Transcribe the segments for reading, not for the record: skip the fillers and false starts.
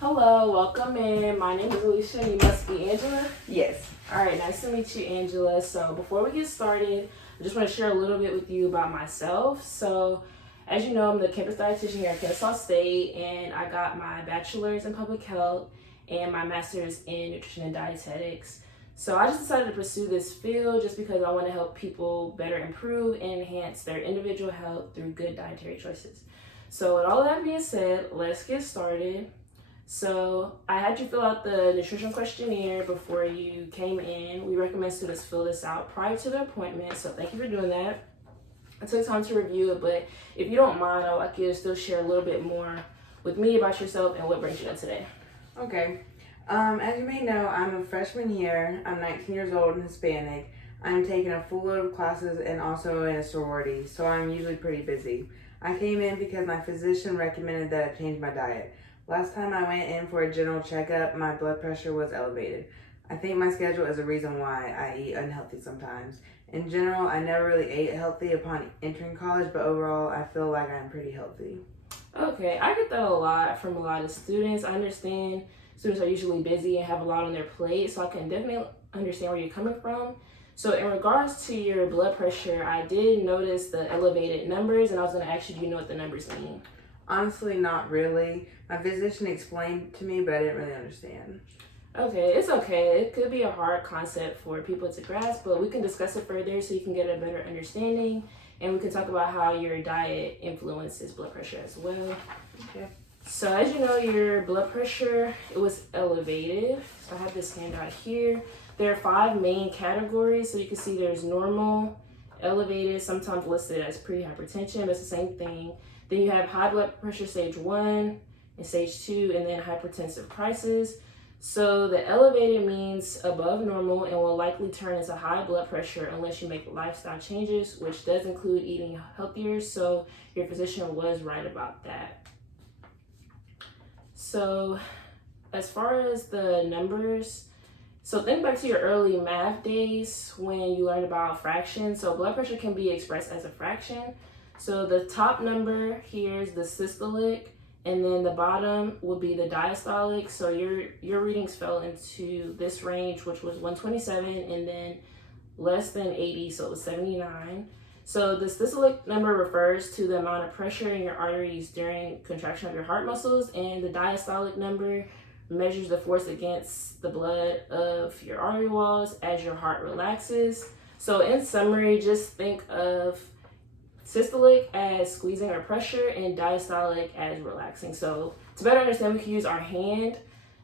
Hello, welcome in. My name is Alicia and you must be Angela. Yes. All right, nice to meet you, Angela. So before we get started, I just want to share a little bit with you about myself. So as you know, I'm the campus dietitian here at Kennesaw State, and I got my bachelor's in public health and my master's in nutrition and dietetics. So I just decided to pursue this field just because I want to help people better improve and enhance their individual health through good dietary choices. So with all that being said, let's get started. So I had you fill out the nutrition questionnaire before you came in. We recommend students fill this out prior to their appointment, so thank you for doing that. I took time to review it, but if you don't mind, I'd like you to still share a little bit more with me about yourself and what brings you in today. Okay. As you may know, I'm a freshman here. I'm 19 years old and Hispanic. I'm taking a full load of classes and also in a sorority, so I'm usually pretty busy. I came in because my physician recommended that I change my diet. Last time I went in for a general checkup, my blood pressure was elevated. I think my schedule is a reason why I eat unhealthy sometimes. In general, I never really ate healthy upon entering college, but overall, I feel like I'm pretty healthy. Okay, I get that a lot from a lot of students. I understand students are usually busy and have a lot on their plate, so I can definitely understand where you're coming from. So in regards to your blood pressure, I did notice the elevated numbers, and I was going to ask you, do you know what the numbers mean? Honestly, not really. My physician explained to me, but I didn't really understand. Okay, it's okay. It could be a hard concept for people to grasp, but we can discuss it further so you can get a better understanding, and we can talk about how your diet influences blood pressure as well. Okay. So as you know, your blood pressure, it was elevated. So I have this handout here. There are 5 main categories. So you can see there's normal, elevated, sometimes listed as pre-hypertension. That's the same thing. Then you have high blood pressure stage 1 and stage 2, and then hypertensive crisis. So the elevated means above normal and will likely turn into high blood pressure unless you make lifestyle changes, which does include eating healthier. So your physician was right about that. So as far as the numbers, so think back to your early math days when you learned about fractions. So blood pressure can be expressed as a fraction. So the top number here is the systolic, and then the bottom would be the diastolic. So your readings fell into this range, which was 127, and then less than 80, so it was 79. So the systolic number refers to the amount of pressure in your arteries during contraction of your heart muscles, and the diastolic number measures the force against the blood of your artery walls as your heart relaxes. So in summary, just think of systolic as squeezing or pressure and diastolic as relaxing. So to better understand, we can use our hand.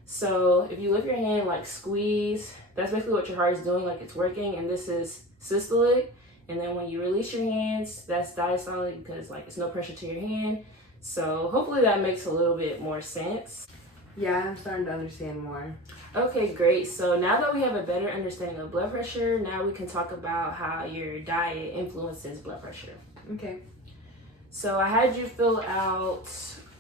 So if you lift your hand like squeeze, that's basically what your heart is doing, like it's working, and this is systolic. And then when you release your hands, that's diastolic because like it's no pressure to your hand. So hopefully that makes a little bit more sense. Yeah, I'm starting to understand more. Okay, great. So now that we have a better understanding of blood pressure, now we can talk about how your diet influences blood pressure. Okay. So I had you fill out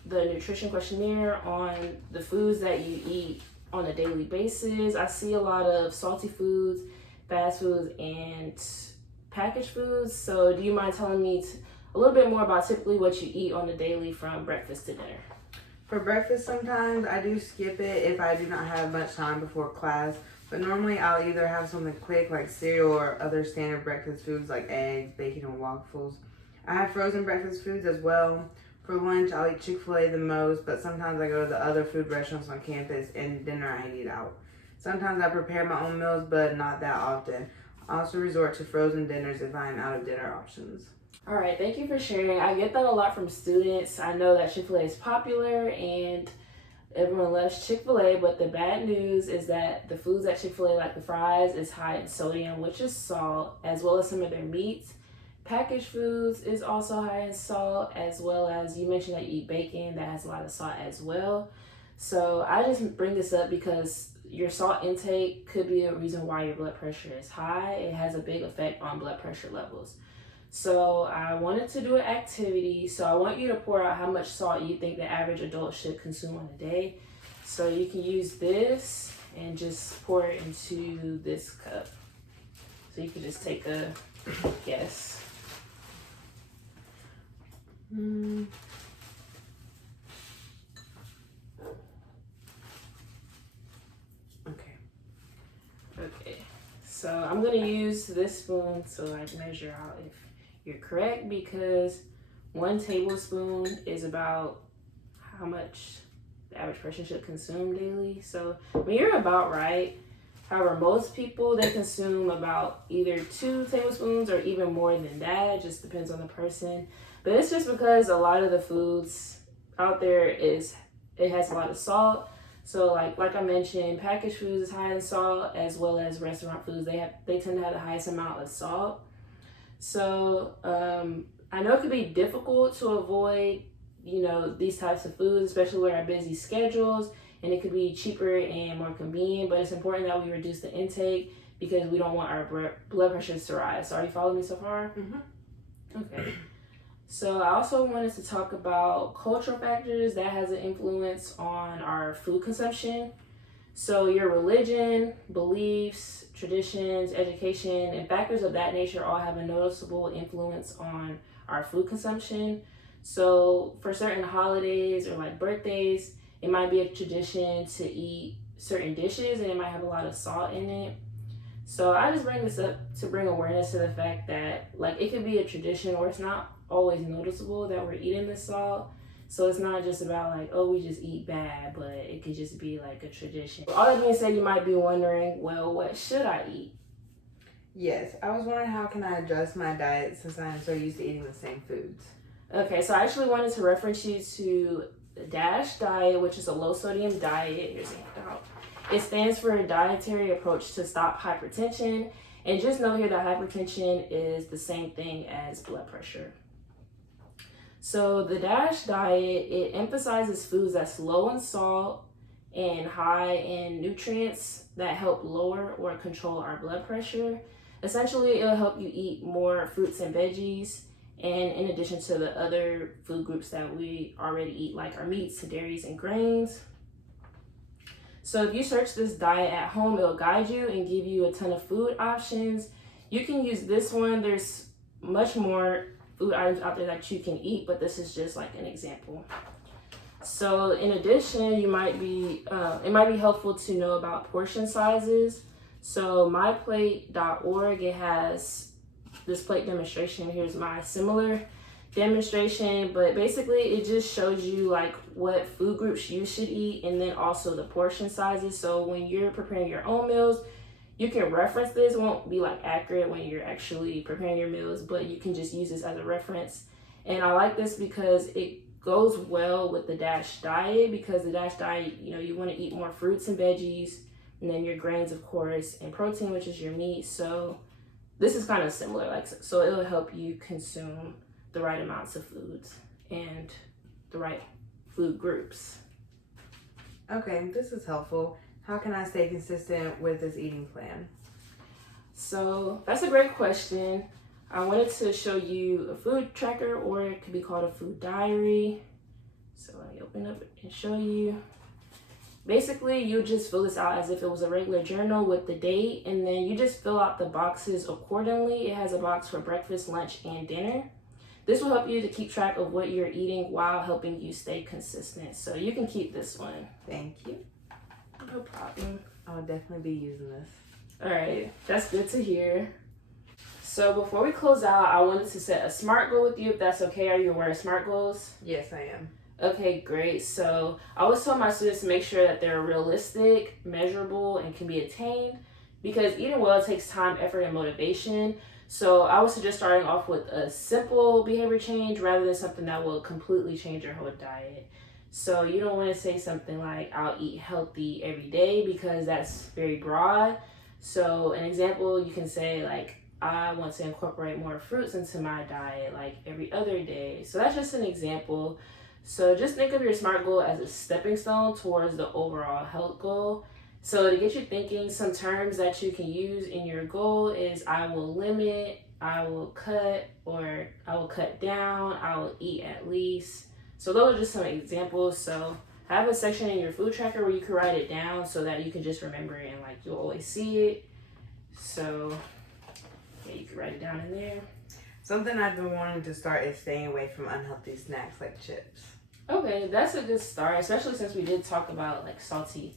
the nutrition questionnaire on the foods that you eat on a daily basis. I see a lot of salty foods, fast foods, and packaged foods. So do you mind telling me a little bit more about typically what you eat on the daily from breakfast to dinner? For breakfast, sometimes I do skip it if I do not have much time before class. But normally I'll either have something quick like cereal or other standard breakfast foods like eggs, bacon, and waffles. I have frozen breakfast foods as well. For lunch, I'll eat Chick-fil-A the most, but sometimes I go to the other food restaurants on campus, and dinner I eat out. Sometimes I prepare my own meals, but not that often. I also resort to frozen dinners if I am out of dinner options. All right, thank you for sharing. I get that a lot from students. I know that Chick-fil-A is popular and everyone loves Chick-fil-A, but the bad news is that the foods at Chick-fil-A, like the fries, is high in sodium, which is salt, as well as some of their meats. Packaged foods is also high in salt, as well as you mentioned that you eat bacon, that has a lot of salt as well. So I just bring this up because your salt intake could be a reason why your blood pressure is high. It has a big effect on blood pressure levels. So I wanted to do an activity. So I want you to pour out how much salt you think the average adult should consume on a day. So you can use this and just pour it into this cup. So you can just take a guess. So I'm gonna use this spoon so I measure out if you're correct, because 1 tablespoon is about how much the average person should consume daily. So you're about right. However, most people, they consume about either 2 tablespoons or even more than that. It just depends on the person. But it's just because a lot of the foods out there it has a lot of salt. So like I mentioned, packaged foods is high in salt, as well as restaurant foods. They tend to have the highest amount of salt. So I know it could be difficult to avoid, these types of foods, especially with our busy schedules. And it could be cheaper and more convenient, but it's important that we reduce the intake because we don't want our blood pressures to rise. So are you following me so far? Mm-hmm. Okay. So I also wanted to talk about cultural factors that has an influence on our food consumption. So your religion, beliefs, traditions, education, and factors of that nature all have a noticeable influence on our food consumption. So for certain holidays or like birthdays, it might be a tradition to eat certain dishes and it might have a lot of salt in it. So I just bring this up to bring awareness to the fact that like it could be a tradition or it's not always noticeable that we're eating this salt. So it's not just about like, oh, we just eat bad, but it could just be like a tradition. All that being said, you might be wondering, well, what should I eat? Yes, I was wondering how can I adjust my diet since I am so used to eating the same foods. Okay, so I actually wanted to reference you to the DASH diet, which is a low sodium diet. Here's a handout. It stands for a dietary approach to stop hypertension. And just know here that hypertension is the same thing as blood pressure. So the DASH diet, it emphasizes foods that's low in salt and high in nutrients that help lower or control our blood pressure. Essentially, it'll help you eat more fruits and veggies, and in addition to the other food groups that we already eat, like our meats, dairies, and grains. So if you search this diet at home, it'll guide you and give you a ton of food options. You can use this one. There's much more food items out there that you can eat, but this is just like an example. So in addition, it might be helpful to know about portion sizes. So myplate.org, it has this plate demonstration. Here's my similar demonstration, but basically it just shows you like what food groups you should eat and then also the portion sizes. So when you're preparing your own meals, you can reference this. It won't be like accurate when you're actually preparing your meals, but you can just use this as a reference. And I like this because it goes well with the DASH diet, because the DASH diet, you want to eat more fruits and veggies, and then your grains, of course, and protein, which is your meat. So this is kind of similar, so it'll help you consume the right amounts of foods and the right food groups. Okay, this is helpful. How can I stay consistent with this eating plan? So that's a great question. I wanted to show you a food tracker, or it could be called a food diary. So let me open up and show you. Basically, you just fill this out as if it was a regular journal with the date, and then you just fill out the boxes accordingly. It has a box for breakfast, lunch, and dinner. This will help you to keep track of what you're eating while helping you stay consistent. So you can keep this one. Thank you. No problem. I'll definitely be using this. All right, that's good to hear. So before we close out, I wanted to set a SMART goal with you, if that's okay. Are you aware of SMART goals? Yes, I am. Okay, great. So I always tell my students to make sure that they're realistic, measurable, and can be attained, because eating well takes time, effort, and motivation. So I would suggest starting off with a simple behavior change rather than something that will completely change your whole diet. So you don't want to say something like, I'll eat healthy every day, because that's very broad. So an example, you can say like, I want to incorporate more fruits into my diet like every other day. So that's just an example. So just think of your SMART goal as a stepping stone towards the overall health goal. So to get you thinking, some terms that you can use in your goal is I will limit, I will cut, or I will cut down, I will eat at least. So those are just some examples. So have a section in your food tracker where you can write it down so that you can just remember it and like you'll always see it. So yeah, you can write it down in there. Something I've been wanting to start is staying away from unhealthy snacks like chips. Okay, that's a good start, especially since we did talk about like salty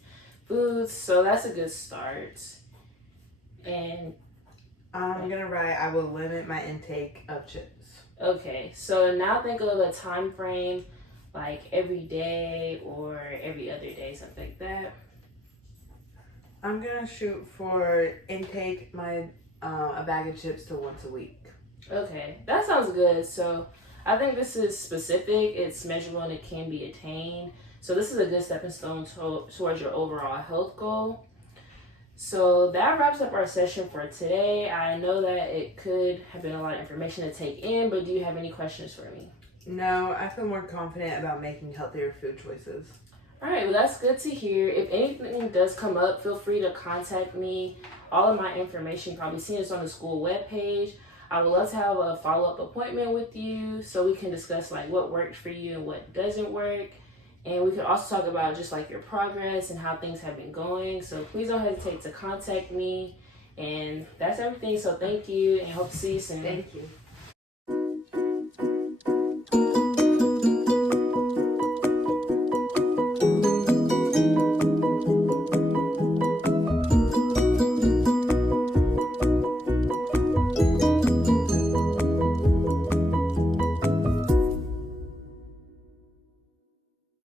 foods. So that's a good start. And I'm gonna write, I will limit my intake of chips. okay, so now think of a time frame, like every day or every other day, something like that. I'm gonna shoot for intake my a bag of chips to once a week. Okay, that sounds good. So I think this is specific, it's measurable, and it can be attained. So this is a good stepping stone towards your overall health goal. So that wraps up our session for today. I know that it could have been a lot of information to take in, but do you have any questions for me? No, I feel more confident about making healthier food choices. All right, well, that's good to hear. If anything does come up, feel free to contact me. All of my information, you've probably seen this on the school webpage. I would love to have a follow-up appointment with you so we can discuss like what worked for you and what doesn't work. And we could also talk about just like your progress and how things have been going. So please don't hesitate to contact me. And that's everything. So thank you and hope to see you soon. Thank you.